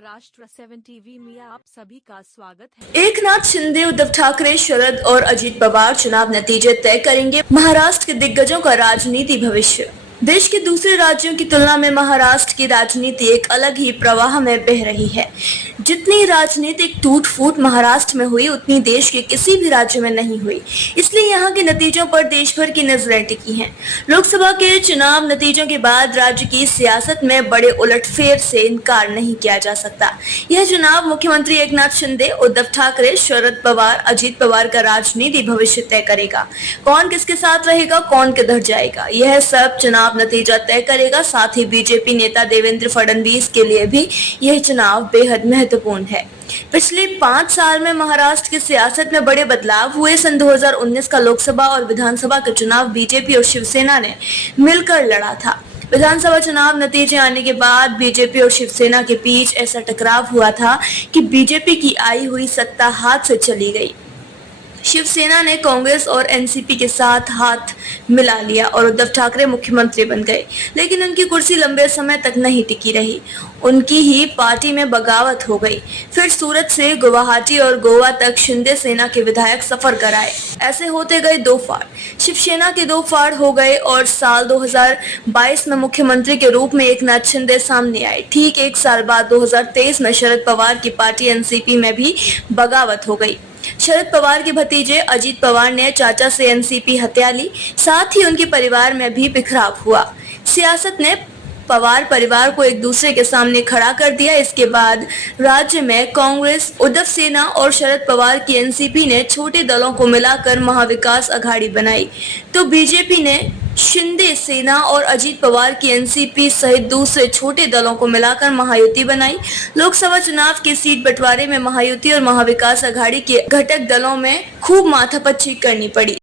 Maharashtra 7 TV में आप सभी का स्वागत है। एकनाथ शिंदे, उद्धव ठाकरे, शरद और अजीत पवार चुनाव नतीजे तय करेंगे महाराष्ट्र के दिग्गजों का राजनीति भविष्य। देश के दूसरे राज्यों की तुलना में महाराष्ट्र की राजनीति एक अलग ही प्रवाह में बह रही है। जितनी राजनीतिक टूट फूट महाराष्ट्र में हुई, उतनी देश के किसी भी राज्य में नहीं हुई। इसलिए यहाँ के नतीजों पर देश भर की नजरें टिकी हैं। लोकसभा के चुनाव नतीजों के बाद राज्य की सियासत में बड़े उलटफेर से इनकार नहीं किया जा सकता। यह चुनाव मुख्यमंत्री एकनाथ शिंदे, उद्धव ठाकरे, शरद पवार, अजीत पवार का राजनीति भविष्य तय करेगा। कौन किसके साथ रहेगा, कौन किधर जाएगा, यह सब चुनाव नतीजा तय करेगा। साथ ही बीजेपी नेता देवेंद्र फडणवीस के लिए भी यह चुनाव बेहद महत्वपूर्ण है। पिछले 5 साल में महाराष्ट्र की सियासत में बड़े बदलाव हुए। सन 2019 का लोकसभा और विधानसभा का चुनाव बीजेपी और शिवसेना ने मिलकर लड़ा था। विधानसभा चुनाव नतीजे आने के बाद बीजेपी और शिवसेना के बीच ऐसा टकराव हुआ था कि बीजेपी की आई हुई सत्ता हाथ से चली गई। शिवसेना ने कांग्रेस और एनसीपी के साथ हाथ मिला लिया और उद्धव ठाकरे मुख्यमंत्री बन गए, लेकिन उनकी कुर्सी लंबे समय तक नहीं टिकी रही। उनकी ही पार्टी में बगावत हो गई। फिर सूरत से गुवाहाटी और गोवा तक शिंदे सेना के विधायक सफर कराए। ऐसे होते गए 2 फाड़, शिवसेना के 2 फाड़ हो गए और साल 2022 में मुख्यमंत्री के रूप में एकनाथ शिंदे सामने आए। ठीक 1 साल बाद 2023 में शरद पवार की पार्टी एनसीपी में भी बगावत हो गई। शरद पवार के भतीजे अजीत पवार ने चाचा से एनसीपी हत्या ली। साथ ही उनके परिवार में भी बिखराव हुआ। सियासत ने पवार परिवार को एक दूसरे के सामने खड़ा कर दिया। इसके बाद राज्य में कांग्रेस, उद्धव सेना और शरद पवार की एनसीपी ने छोटे दलों को मिलाकर महाविकास अघाड़ी बनाई, तो बीजेपी ने शिंदे सेना और अजीत पवार की एनसीपी सहित दूसरे छोटे दलों को मिलाकर महायुति बनाई। लोकसभा चुनाव के सीट बंटवारे में महायुति और महाविकास अघाड़ी के घटक दलों में खूब माथापच्ची करनी पड़ी।